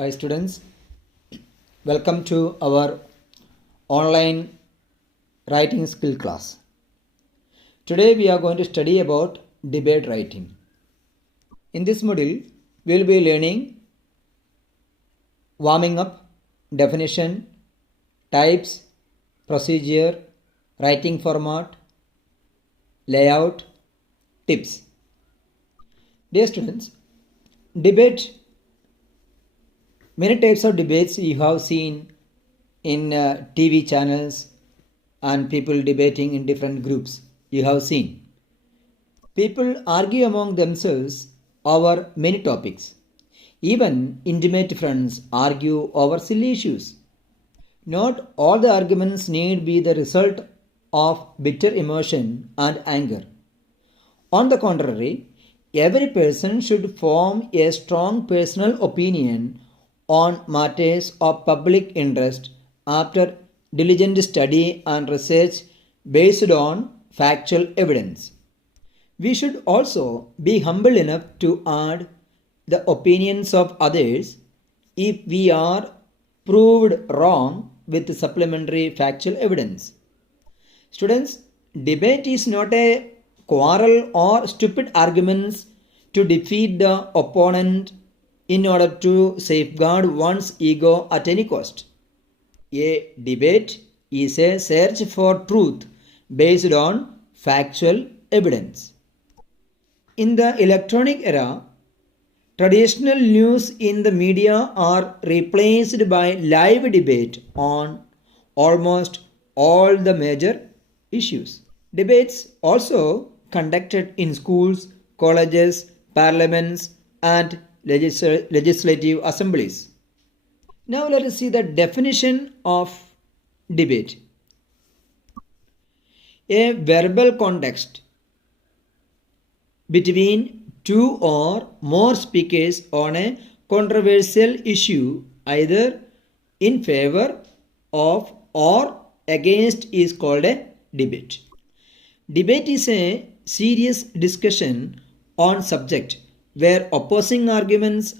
Hi students, welcome to our online writing skill class. Today we are going to study about debate writing. In this module, we will be learning warming up, definition, types, procedure, writing format, layout, tips. Dear students, debate. Many types of debates you have seen in TV channels and people debating in different groups. You have seen. People argue among themselves over many topics. Even intimate friends argue over silly issues. Not all the arguments need be the result of bitter emotion and anger. On the contrary, every person should form a strong personal opinion on matters of public interest after diligent study and research based on factual evidence. We should also be humble enough to add the opinions of others if we are proved wrong with supplementary factual evidence. Students, debate is not a quarrel or stupid arguments to defeat the opponent in order to safeguard one's ego at any cost. A debate is a search for truth based on factual evidence. In the electronic era, traditional news in the media are replaced by live debate on almost all the major issues. Debates also conducted in schools, colleges, parliaments, and legislative assemblies. Now let us see the definition of debate. A verbal context between two or more speakers on a controversial issue, either in favor of or against, is called a debate. Debate is a serious discussion on subject where opposing arguments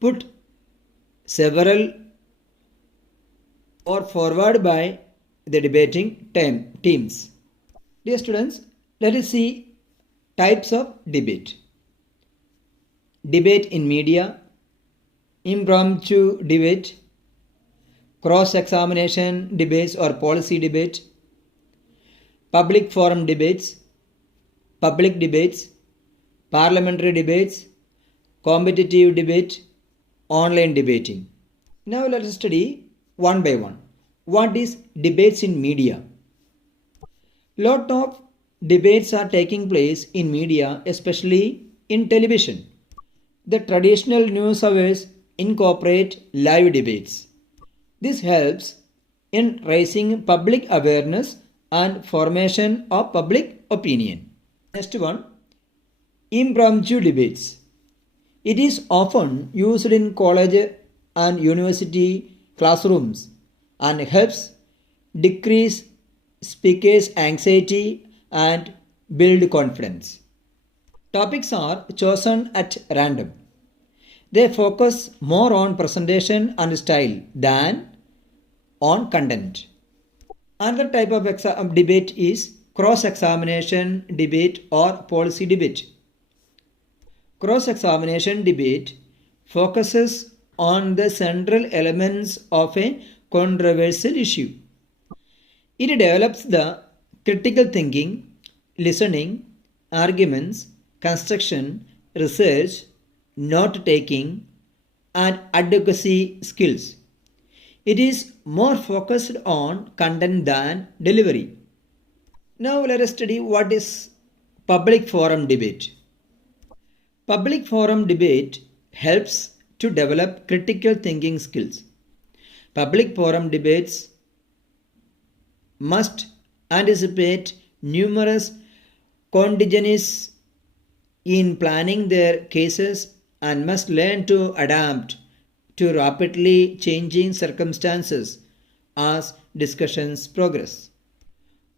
put several or forward by the debating teams. Dear students, let us see types of debate. Debate in media, impromptu debate, cross-examination debates or policy debate, public forum debates, public debates, parliamentary debates, competitive debate, online debating. Now let us study one by one. What is debates in media? Lot of debates are taking place in media, especially in television. The traditional news hours incorporate live debates. This helps in raising public awareness and formation of public opinion. Next one, impromptu debates. It is often used in college and university classrooms and helps decrease speakers' anxiety and build confidence. Topics are chosen at random. They focus more on presentation and style than on content. Another type of debate is cross-examination debate or policy debate. Cross-examination debate focuses on the central elements of a controversial issue. It develops the critical thinking, listening, arguments, construction, research, note-taking, and advocacy skills. It is more focused on content than delivery. Now let us study what is public forum debate. Public forum debate helps to develop critical thinking skills. Public forum debates must anticipate numerous contingencies in planning their cases and must learn to adapt to rapidly changing circumstances as discussions progress.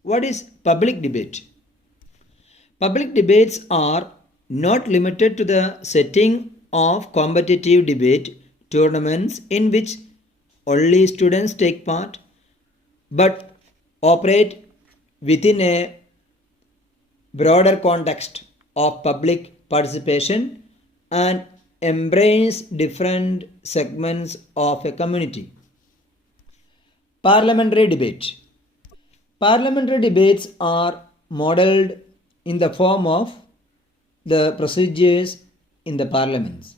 What is public debate? Public debates are not limited to the setting of competitive debate tournaments in which only students take part but operate within a broader context of public participation and embrace different segments of a community. Parliamentary debate. Parliamentary debates are modeled in the form of the procedures in the parliaments.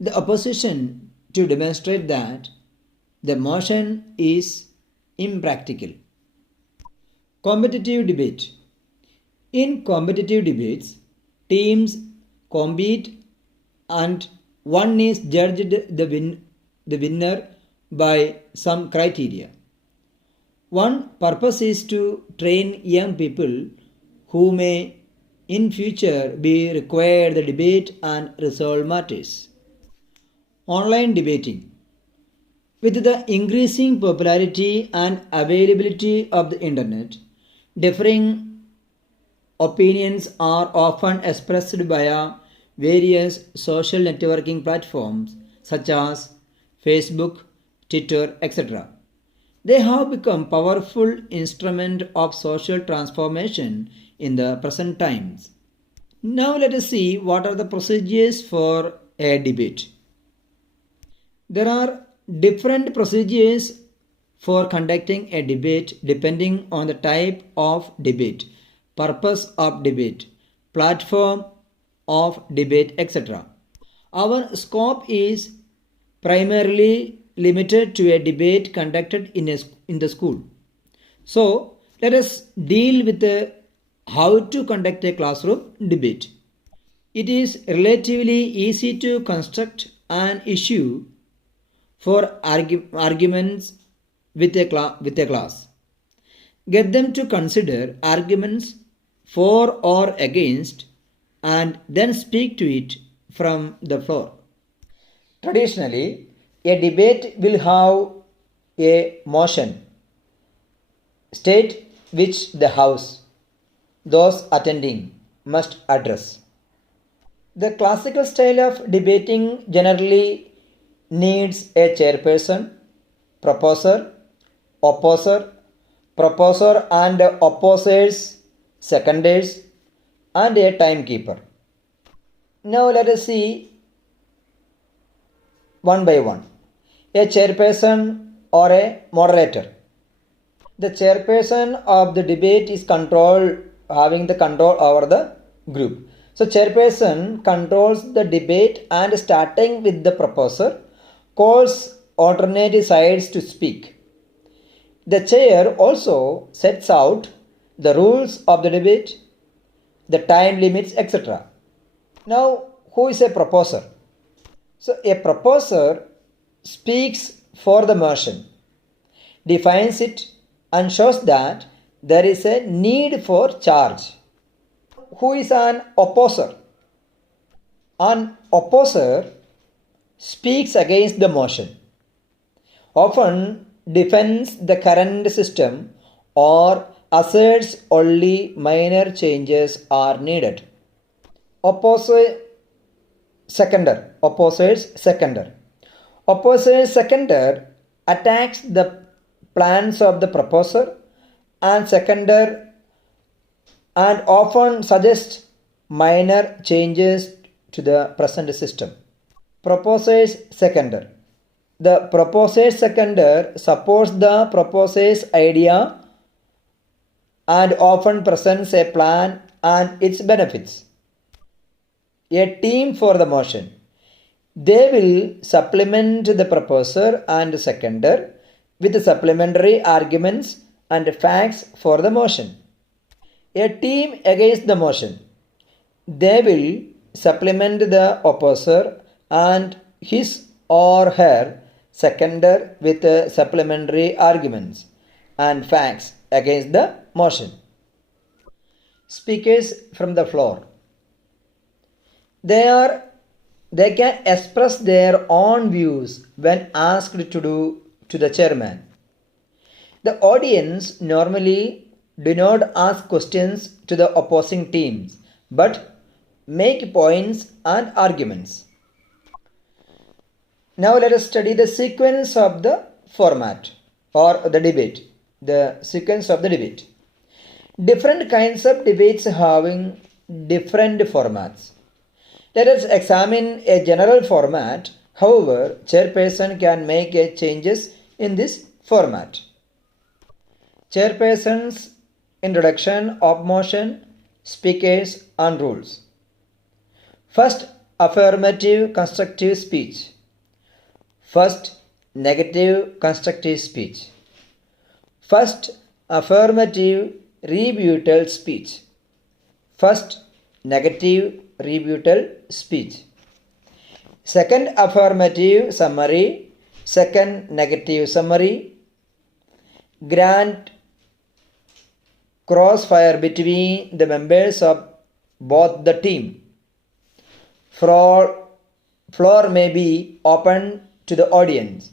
The opposition to demonstrate that the motion is impractical. Competitive debate. In competitive debates, teams compete and one is judged the winner by some criteria. One purpose is to train young people who may in future be required to debate and resolve matters. Online debating. With the increasing popularity and availability of the internet, differing opinions are often expressed via various social networking platforms such as Facebook, Twitter, etc. They have become powerful instrument of social transformation in the present times. Now let us see what are the procedures for a debate. There are different procedures for conducting a debate depending on the type of debate, purpose of debate, platform of debate, etc. Our scope is primarily limited to a debate conducted in the school. So let us deal with how to conduct a classroom debate. It is relatively easy to construct an issue for arguments with a class. Get them to consider arguments for or against and then speak to it from the floor. Traditionally, a debate will have a motion state which the house, those attending, must address. The classical style of debating generally needs a chairperson, proposer, proposer and opposers, seconders, and a timekeeper. Now let us see one by one. A chairperson or a moderator. The chairperson of the debate is having the control over the group. So chairperson controls the debate and starting with the proposer, calls alternate sides to speak. The chair also sets out the rules of the debate, the time limits, etc. Now, who is a proposer? So a proposer speaks for the motion, defines it and shows that there is a need for charge. Who is an opposer? An opposer speaks against the motion, often defends the current system or asserts only minor changes are needed. Opposer's seconder. Opposer's seconder attacks the plans of the proposer and seconder and often suggests minor changes to the present system. Proposer's seconder. The proposer's seconder supports the proposer's idea and often presents a plan and its benefits. A team for the motion. They will supplement the proposer and seconder with supplementary arguments and facts for the motion. A team against the motion. They will supplement the opposer and his or her seconder with supplementary arguments and facts against the motion. Speakers from the floor. They can express their own views when asked to the chairman. The audience normally do not ask questions to the opposing teams but make points and arguments. Now let us study the sequence of the format or the debate. The sequence of the debate. Different kinds of debates having different formats. Let us examine a general format. However, chairperson can make changes in this format. Chairperson's introduction of motion, speakers and rules. First, affirmative constructive speech. First, negative constructive speech. First, affirmative rebuttal speech. First, negative rebuttal speech. Second, affirmative summary. Second, negative summary. Grant crossfire between the members of both the team. Floor may be open to the audience.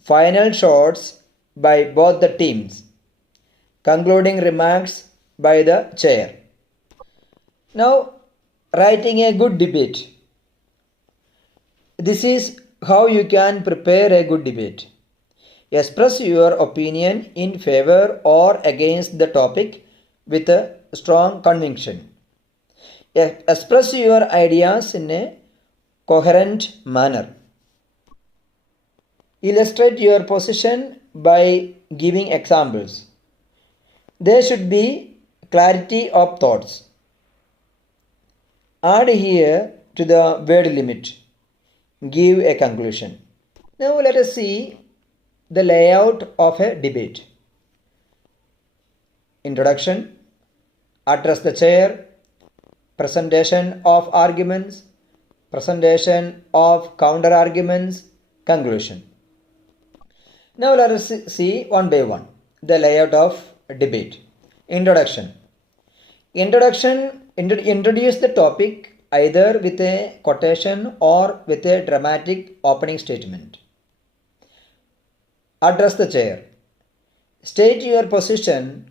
Final shots by both the teams. Concluding remarks by the chair. Now, writing a good debate. This is how you can prepare a good debate. Express your opinion in favor or against the topic with a strong conviction. Express your ideas in a coherent manner. Illustrate your position by giving examples. There should be clarity of thoughts. Add here to the word limit. Give a conclusion. Now let us see the layout of a debate. Introduction, address the chair, presentation of arguments, presentation of counter arguments, conclusion. Now let us see one by one the layout of debate. Introduction. Introduce the topic either with a quotation or with a dramatic opening statement. Address the chair. State your position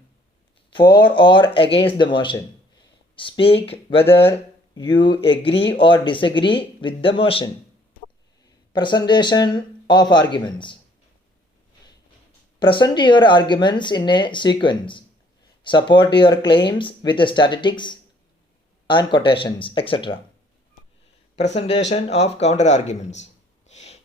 for or against the motion. Speak whether you agree or disagree with the motion. Presentation of arguments. Present your arguments in a sequence. Support your claims with statistics and quotations, etc. Presentation of counter arguments.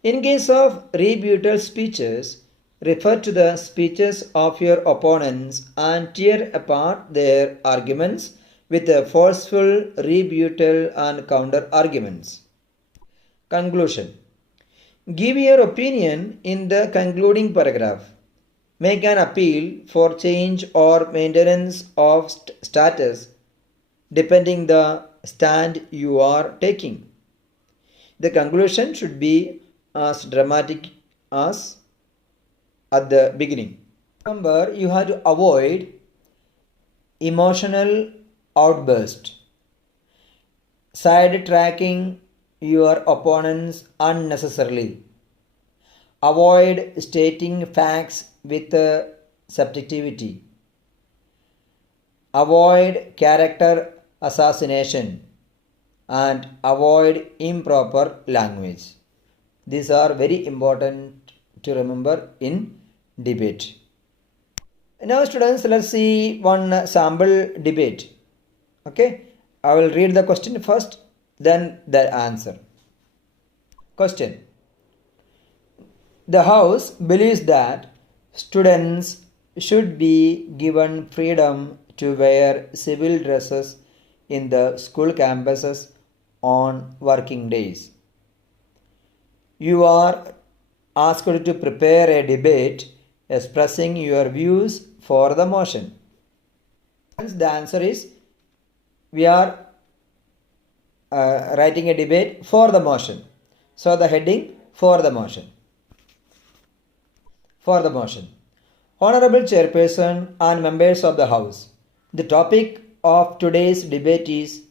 In case of rebuttal speeches, refer to the speeches of your opponents and tear apart their arguments with a forceful rebuttal and counter arguments. Conclusion. Give your opinion in the concluding paragraph. Make an appeal for change or maintenance of status depending the stand you are taking. The conclusion should be as dramatic as at the beginning. Remember, you have to avoid emotional outburst, sidetracking your opponents unnecessarily. Avoid stating facts with subjectivity. Avoid character assassination and avoid improper language. These are very important to remember in debate. Now students, let's see one sample debate. Okay, I will read the question first, then the answer. Question. The House believes that students should be given freedom to wear civil dresses in the school campuses on working days. You are asked to prepare a debate expressing your views for the motion. The answer is we are writing a debate for the motion. So the heading for the motion. For the motion. Honorable Chairperson and members of the House, the topic of today's debate is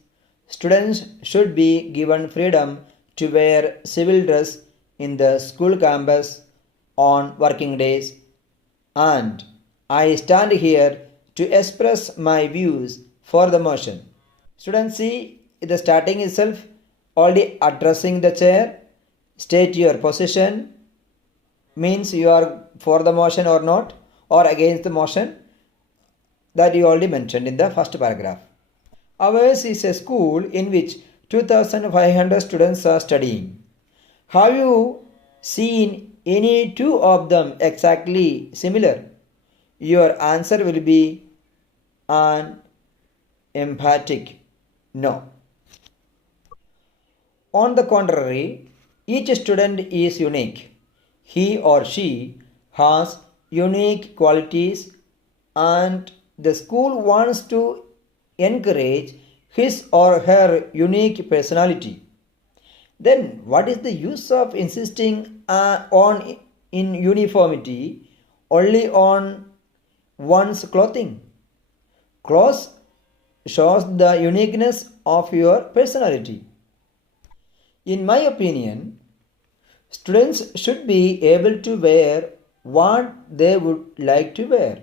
students should be given freedom to wear civil dress in the school campus on working days, and I stand here to express my views for the motion. Students, see the starting itself already addressing the chair, state your position, means you are for the motion or not, or against the motion, that you already mentioned in the first paragraph. Ours is a school in which 2500 students are studying. Have you seen any two of them exactly similar? Your answer will be an emphatic no. On the contrary, each student is unique. He or she has unique qualities, and the school wants to encourage his or her unique personality. Then, what is the use of insisting on in uniformity only on one's clothing? Clothes shows the uniqueness of your personality. In my opinion, students should be able to wear what they would like to wear.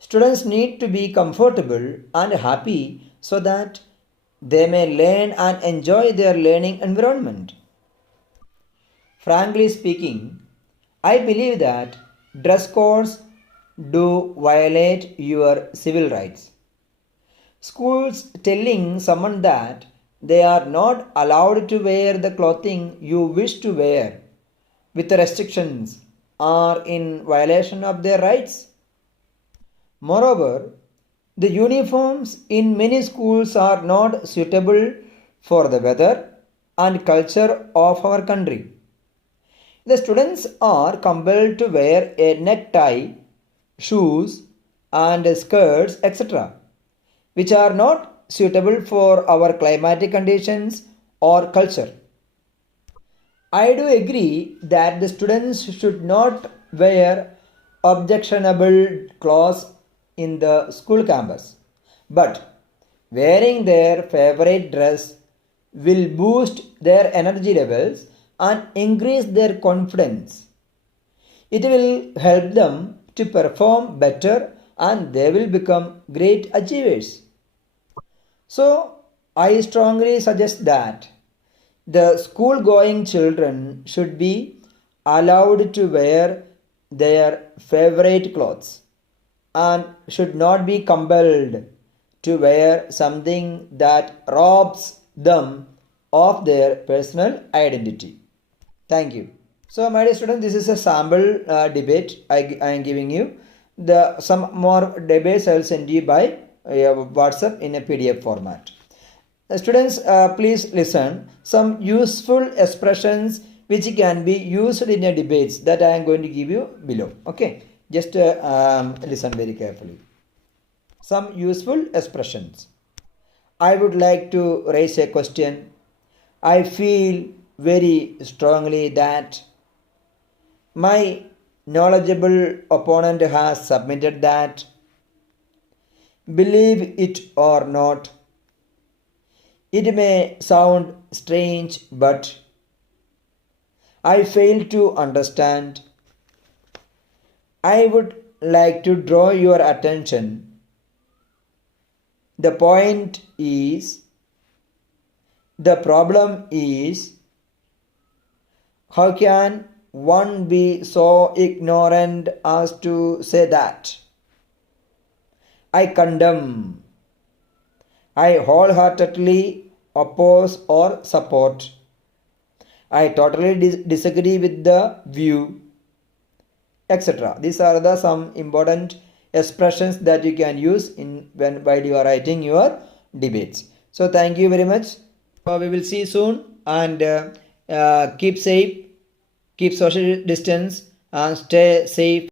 Students need to be comfortable and happy so that they may learn and enjoy their learning environment. Frankly speaking, I believe that dress codes do violate your civil rights. Schools telling someone that they are not allowed to wear the clothing you wish to wear with restrictions are in violation of their rights. Moreover, the uniforms in many schools are not suitable for the weather and culture of our country. The students are compelled to wear a necktie, shoes, and skirts, etc., which are not suitable for our climatic conditions or culture. I do agree that the students should not wear objectionable clothes in the school campus, but wearing their favorite dress will boost their energy levels and increase their confidence. It will help them to perform better and they will become great achievers. So, I strongly suggest that the school going children should be allowed to wear their favorite clothes and should not be compelled to wear something that robs them of their personal identity. Thank you. So, my dear students, this is a sample debate I am giving you. The some more debates I will send you by WhatsApp in a PDF format. Students, please listen. Some useful expressions which can be used in a debates that I am going to give you below. Okay, just listen very carefully. Some useful expressions. I would like to raise a question. I feel very strongly that my knowledgeable opponent has submitted that. Believe it or not, it may sound strange, but I fail to understand. I would like to draw your attention. The point is, the problem is, how can one be so ignorant as to say that? I condemn. I wholeheartedly oppose or support. I totally disagree with the view, etc. These are the some important expressions that you can use in while you are writing your debates. So thank you very much. We will see soon, and keep safe, keep social distance, and stay safe.